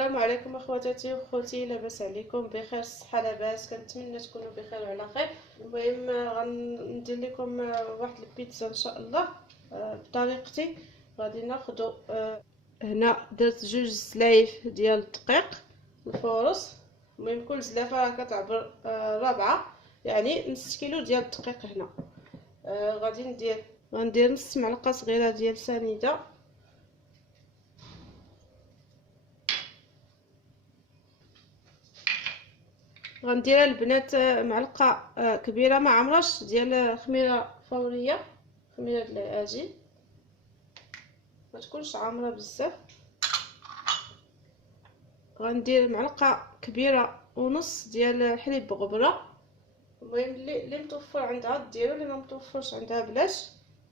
السلام عليكم اخواتاتي وخوتي، لاباس عليكم؟ بخير الصحه؟ لاباس، كنتمنى تكونوا بخير وعلى خير. المهم غندير لكم واحد البيتزا ان شاء الله بطريقتي. غادي ناخذ هنا درت 2 سلايف ديال الدقيق الفورص. المهم كل زلافه راه كتعبر ربعة، يعني نص كيلو ديال الدقيق هنا. غندير نص معلقه صغيره ديال سنيده، غندير البنات معلقه كبيره ما عمرش ديال خميره فوريه، خميره العجين ما تكونش عامره بزاف. غندير معلقه كبيره ونص ديال حليب بغبره. المهم اللي متوفر عندها ديروا، اللي ما متوفرش عندها بلاش.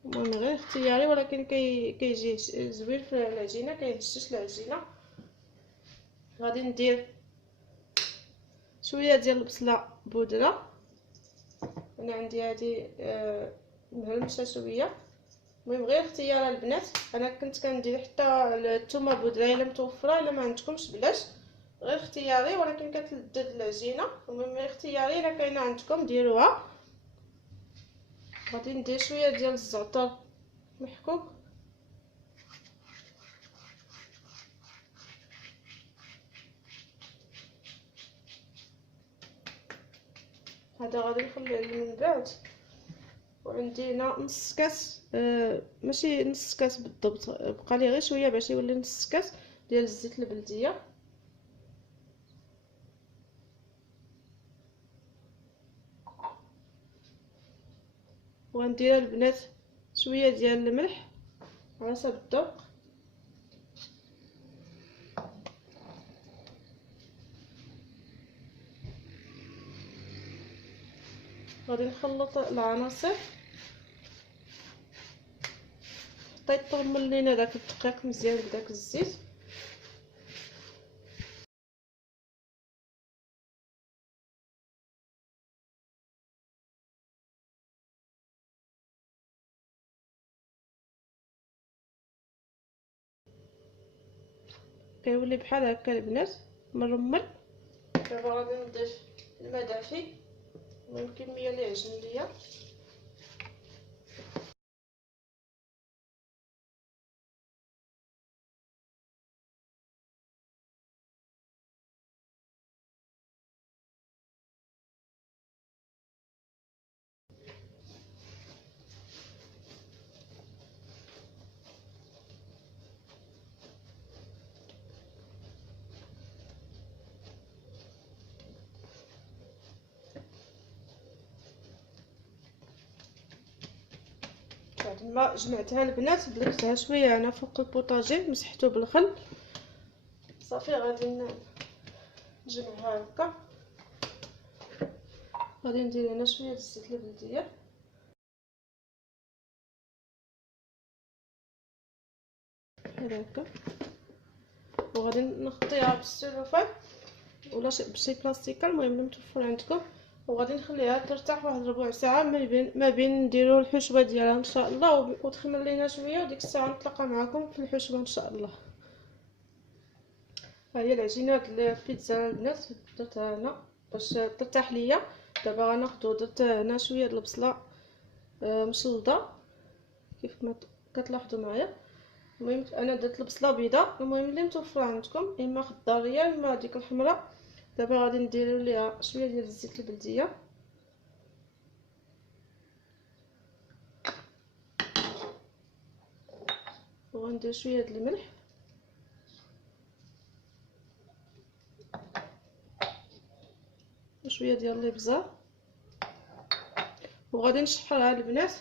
المهم غير اختياري، ولكن كيجي زوين في العجينه، كيهشش العجينه. غادي ندير شويه ديال البصله بودره، انا عندي هذه مهرمشه شويه. المهم غير اختيار البنات، انا كنت كندير حتى الثومه بودره الا متوفره، الا ما عندكمش بلاش، غير اختياري ولكن كتلذذ العجينه. المهم غير اختياري، الا كاينه عندكم ديروها. غادي ندير شويه ديال الزعتر محكوك، هذا غادي نخليه من بعد. وعندي هنا نص كاس ماشي نص كاس بالضبط، بقى لي غير شويه باش يولي نص كاس ديال الزيت البلديه. وغندير البنات شويه ديال الملح على حسب الذوق. غادي نخلط العناصر. حطيت طرمل لينا داك الدقيق مزيان بداك الزيت. كيولي بحال هكا البنات مرمل. دابا غادي نضيف الماء دافي، المهم الكميه اللي عجن ليا. بعد ما جمعتها البنات درتها شويه هنا فوق البوطاجي، مسحته بالخل صافي. غادي نجمعها هكا. غادي ندير هنا شويه الزيت البلديه، بحال هكا. وغادي نغطيها بالسلوفان ولا بشي بلاستيكه، المهم اللي متوفر عندكم. وغادي نخليها ترتاح واحد ربع ساعه ما بين نديروا الحشوه ديالها ان شاء الله، وتخمر لينا شويه، وديك الساعه نتلاقى معكم في الحشوه ان شاء الله. ها هي العجينه ديال البيتزا البنات، درتها هنا باش ترتاح ليا. دابا غناخذ، درت هنا شويه د البصله مشلضه كيف ما كتلاحظوا معايا. المهم انا درت البصله بيضاء، المهم اللي متوفر عندكم اما خضاريه اما ديك الحمراء. دابا غادي نديروا ليها شويه ديال الزيت البلديه، وغندير شويه د الملح وشويه ديال الابزار، وغادي نشحرها البنات.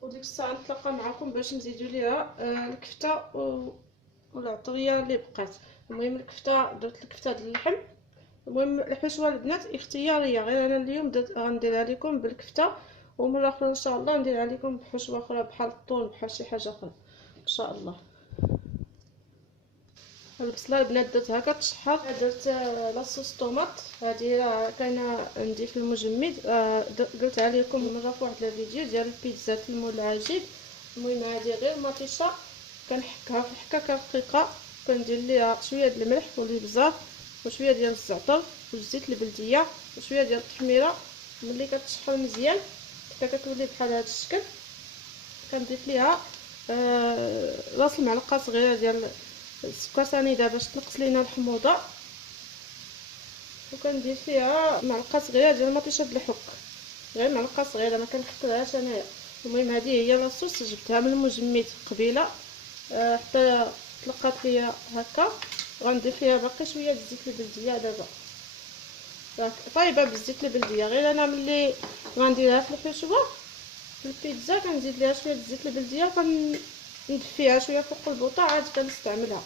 وديك الساعه نتلاقى معكم باش نزيدوا ليها الكفته والعطريه اللي بقات. المهم الكفته، درت الكفته ديال اللحم. المهم الحشوه البنات اختياريه، غير انا اليوم غنديرها لكم بالكفته، ومره اخرى ان شاء الله نديرها لكم بحشوه اخرى بحال الطون بحال شي حاجه اخرى ان شاء الله. البصله البنات درتها كتشحر. درت لاصوص طوماط، هذه راه كاينه عندي في المجمد، قلتها لكم مره في واحد الفيديو ديال البيتزا المول العجيب. المهم هذه غير مطيشه، كنحكها في حكاكه رقيقه كندير ليها شويه ديال الملح والابزار وشويه ديال الزعتر والزيت البلديه وشويه ديال التحميره. ملي كتشحر مزيان حتى كتولي بحال هذا الشكل كنضيف ليها راس المعلقه صغيره ديال السكر سنيده باش تنقص لينا الحموضه، وكندير فيها معلقه صغيره ديال مطيشه د الحك، غير معلقه صغيره ما كنكثرهاش انايا. المهم هذه هي لاصوص جبتها من المجمد قبيله حتى تلقات ليا هكا. غنضيف فيها باقي شويه د الزيت البلديه دابا طايبه بالزيت البلديه، غير انا ملي غنديرها في الحشوه في البيتزا كنزيد ليها شويه د الزيت البلديه وكندفيها شويه فوق البوطه عاد كنستعملها.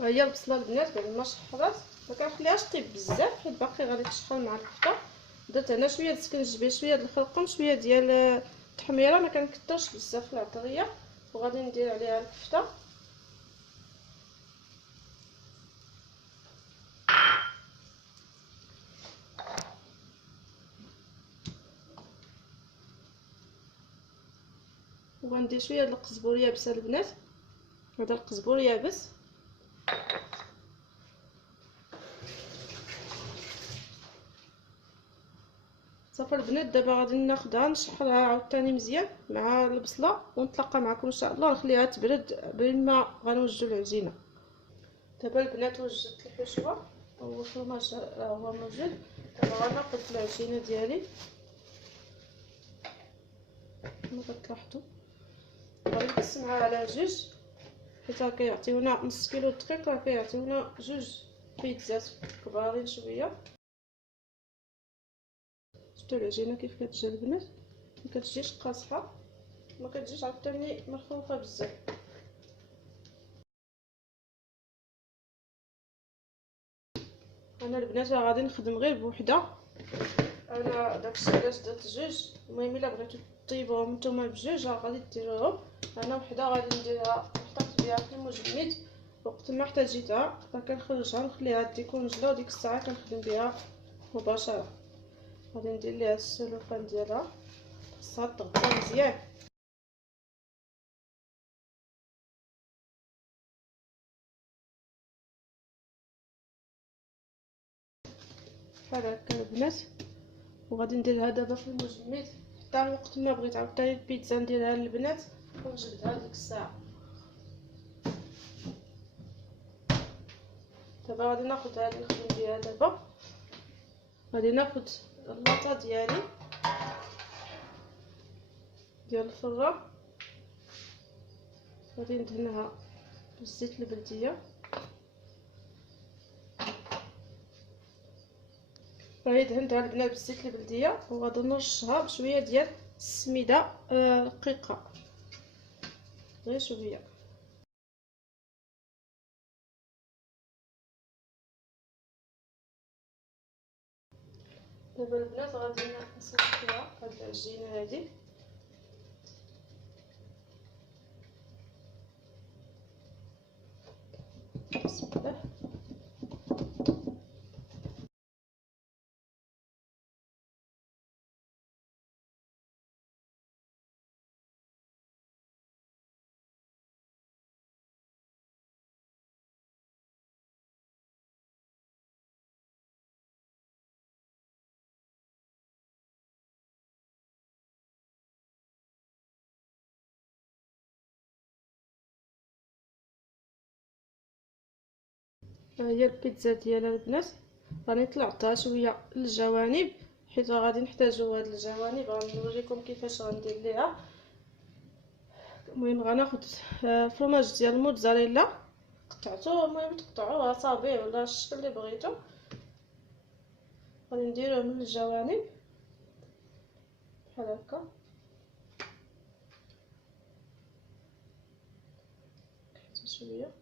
ها هي البصله البنات بعد ما شحرات ما كنخليهاش طيب بزاف حيت باقي غادي تشحر مع الكفته. درت هنا شويه د السكنجبير شويه د الخرقوم شويه ديال التحميره، ما كنكثرش بزاف العطريه، وغادي ندير عليها الكفته. وغندير شويه د القزبور يابسه البنات، هذا القزبور يابس. صافي البنات دابا غادي ناخذها نشحرها عاوتاني مزيان مع البصله ونتلاقى معكم ان شاء الله. نخليها تبرد بين ما غنوجدوا العجينه. دابا البنات وجدت الحشوه والفرماج هو موجود. دابا غناخذ العجينه ديالي كما كتلاحظوا غادي نقسمها على جوج حيت راه كيعطيونا نص كيلو دقيق، راه كيعطيونا جوج بيتزات كبارين شويه. شفتوا العجينه كيف كتجي البنات، ما كتجيش قاصحه ما كتجيش عاوتاني مخروفه بزاف. انا البنات غادي نخدم غير بوحده، انا داكشي علاش درت جوج. المهم الا بغيتو طيبوهم نتوما بجوج راه غادي ديروهم. انا وحده غادي نديرها نحتفظ بها في المجمد، وقت ما احتاجيتها كنخرجها نخليها ديكونجلا وديك الساعه كنخدم بها مباشره. غادي ندير ليها السلوفان ديالها خاصها تغطى مزيان. بحال هكا البنات، وغادي نديرها دابا في المجمد حتى وقت ما بغيت عاوتاني البيتزا نديرها للبنات ونجبدها ديك الساعه. دابا غادي ناخذ هذه نخدم بها. دابا غادي ناخذ اللاطه ديالي ديال الفران، غادي ندهنها بالزيت البلديه. راهي دهنتها البنات بالزيت البلديه، وغادي نرشها بشويه ديال السميده رقيقه غير شويه. دابا البنات غادي نصب فيها هاد العجينه هادي. بسم الله. ها هي البيتزا ديالها البنات، غادي طلعتها شويه للجوانب حيت غادي نحتاجو هاد الجوانب، غنوريكم كيفاش غندير ليها. المهم غناخد فرماج ديال الموتزاريلا قطعتوه، المهم تقطعوه اصابع ولا الشكل اللي بغيتو. غادي نديروه من الجوانب بحال هكا حتى شويه.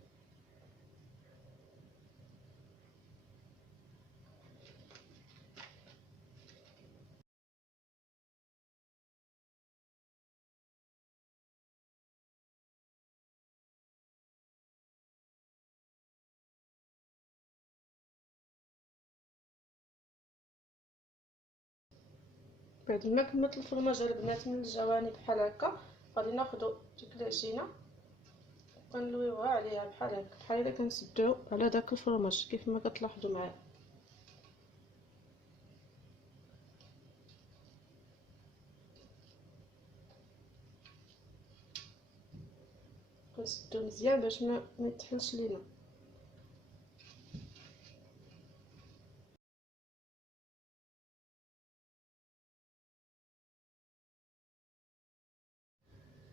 بعد ما كملت الفرماج البنات من الجوانب بحال هكا غادي ناخدو ديك العجينه كنلويوها عليها بحال هكا، بحال الا كنسدو على داك الفرماج كيف ما كتلاحظوا معايا. كنسدو مزيان باش ما يتحلش لينا.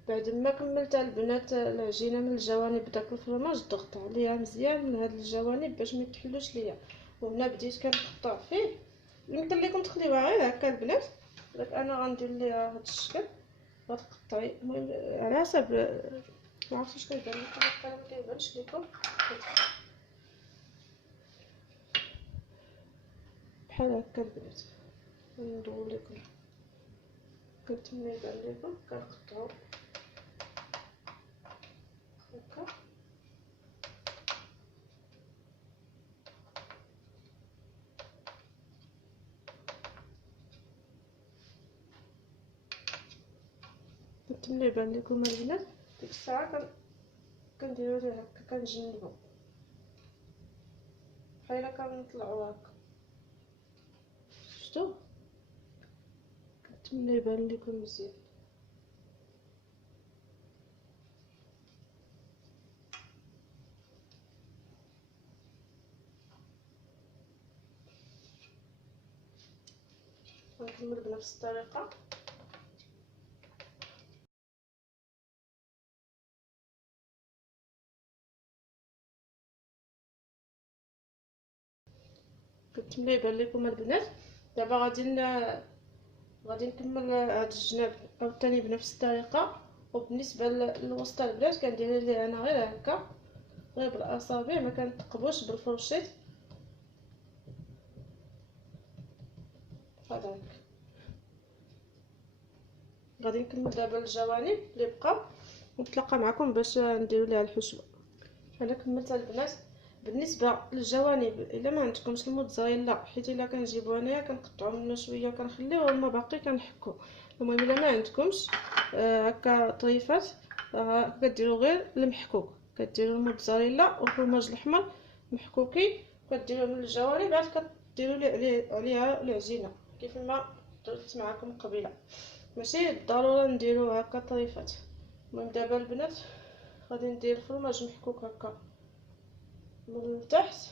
بعد ما كملت البنات العجينه من الجوانب بداك الفرماج، ضغطت عليها مزيان من هاد الجوانب باش ما يتحلوش ليا، وهنا بديت كنقطع فيه. يمكن لكم تخليوها غير هكا البنات، ولكن انا غندير ليها هاد الشكل. غتقطعي المهم على حسب، ما عرفتش واش كيبان لكم هكا ما كيبانش لكم، بحال هكا البنات. ندور لكم كنتمنى يبان لكم. كنقطعو هكا كنتمنى يبان لكم البنات. ديك الساعه كنديرو ليه هكا، كنجنبو بحال كنطلعو هكا. شفتو؟ كنتمنى يبان لكم مزيان. غنكمل بنفس الطريقه. كنتمنى يبان لكم البنات. دابا غادي نكمل هاد الجناب عاوتاني بنفس الطريقه. وبالنسبه للوسط البنات كندير ليه انا غير هكا، غير بالاصابع، ما كنتقبوش بالفرشيط بحال هكا. غادي نكمل دابا الجوانب اللي بقاو ونتلاقى معكم باش نديرو ليها الحشوه. انا كملت البنات. بالنسبه للجوانب الا ما عندكمش الموتزاريلا، حيت الا كنجيبو انايا كنقطعو منه شويه وكنخليوه، وما باقي كنحكو. المهم الا ما عندكمش هكا طريفات، كديروا غير المحكوك، كديروا الموتزاريلا والفرماج الاحمر محكوكين، كديروا من الجوانب، عاد كديروا عليها العجينه كيف ما درت معكم قبيله. ماشي ضروري نديرو هكا طريفات. المهم دابا البنات غادي ندير الفرماج محكوك هكا من التحت.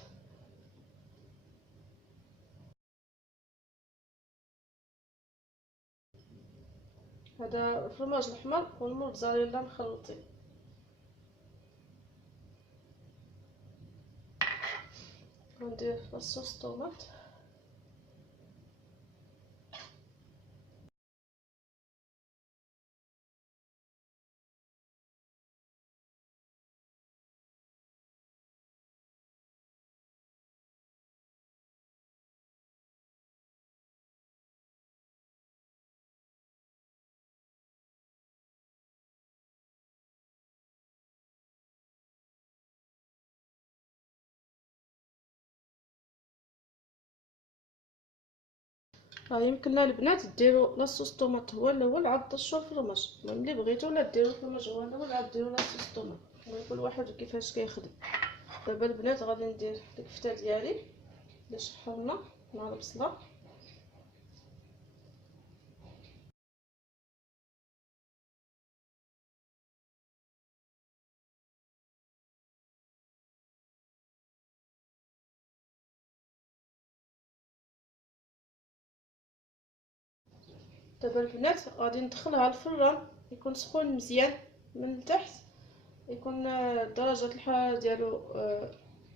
هذا الفرماج الاحمر والموتزاريلا مخلطين. غندير الصوص طوماط. يمكن البنات ديروا لا صوص طوماط هو الاول عاد طشوا الفرماج. المهم اللي بغيتو لا ديروا الفرماج هو الاول عاد ديروا لا صوص طوماط. كل واحد كيفاش كيخدم. دابا البنات غادي ندير الكفته ديالي اللي شحرنا مع البصله. دابا البنات غادي ندخلها الفران يكون سخون مزيان من التحت، يكون درجه الحراره ديالو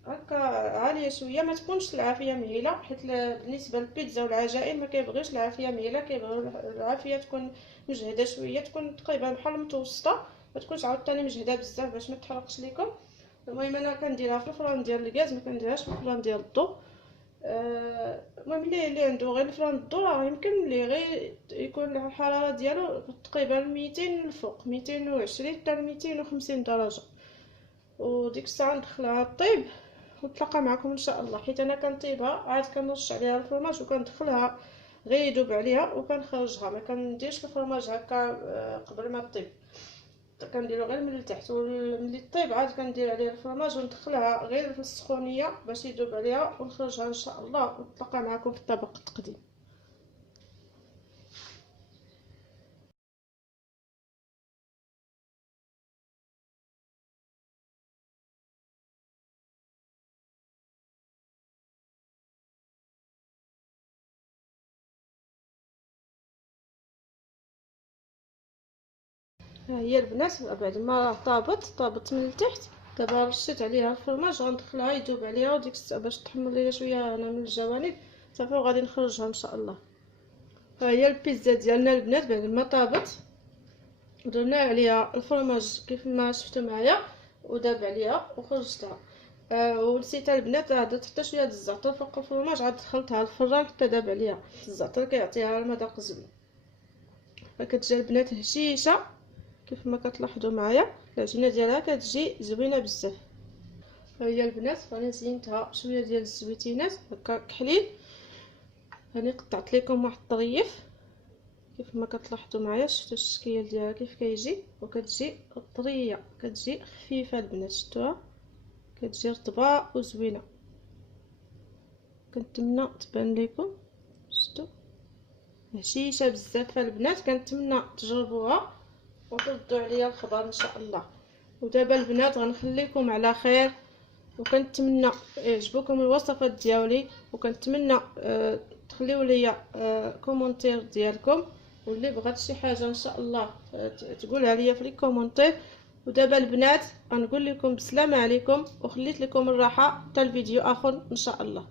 هكا عاليه شويه، ما تكونش العافيه مهيله، حيت بالنسبه للبيتزا والعجائن ما كيبغيوش العافيه مهيله، كيبغيو العافيه تكون مجهده شويه، تكون تقريبا بحال المتوسطه، ما تكونش عاوتاني مجهده بزاف باش ما تحرقش لكم. المهم انا كنديرها في الفران ديال الغاز، ما كنديرهاش في الفران ديال الضو. المهم اللي عنده غير الفران الضو راه يمكن ليه غير يكون الحراره ديالو تقريبا 200 الفوق، 220 حتى 250 درجه، وديك الساعه ندخلها طيب ونتلاقى معكم ان شاء الله. حيت انا كنطيبها عاد كنرش عليها الفرماج وكندخلها غير يذوب عليها وكنخرجها، ما كنديرش الفرماج هكا قبل ما طيب. كنديرو غير من التحت، وملي طيب عاد كندير عليه الفرماج وندخلها غير في السخونيه باش يذوب عليها ونخرجها ان شاء الله، ونتلاقى معكم في الطبق التقديم. ها هي البنات بعد ما طابت من التحت، دابا رشيت عليها الفرماج غندخلها يذوب عليها، وديك الساعه باش تحمر ليا شويه هنا من الجوانب صافي وغادي نخرجها ان شاء الله. ها هي البيتزا ديالنا البنات بعد ما طابت، درنا عليها الفرماج كيف ما شفتوا معايا وداب عليها وخرجتها. ونسيتها البنات، درت حتى شويه د الزعتر فوق الفرماج، عاد دخلتها الفران حتى داب عليها. الزعتر كيعطيها المذاق زوين. فكتجي البنات هشيشه كيف ما كتلاحظوا معايا، العجينه ديالها كتجي زوينه بزاف. ها هي البنات راني زينتها شويه ديال الزويتينات هكا كحليل. راني قطعت لكم واحد الطريف كيف ما كتلاحظوا معايا، شفتوا الشكل ديالها كيف كيجي، وكتجي طريه كتجي خفيفه البنات، شفتوها كتجي رطبه وزوينه. كنتمنى تبان لكم، شفتوا هشيشه بزاف البنات. كنتمنى تجربوها وتردوا عليا الخبر ان شاء الله. ودابا البنات غنخليكم على خير، وكنتمنى يعجبكم الوصفات ديالي، وكنتمنى تخليو ليا كومونتير ديالكم، واللي بغات شي حاجه ان شاء الله تقولها ليا في لي كومونتير. ودابا البنات غنقول لكم بسلامه عليكم، وخليت لكم الراحه حتى الفيديو اخر ان شاء الله.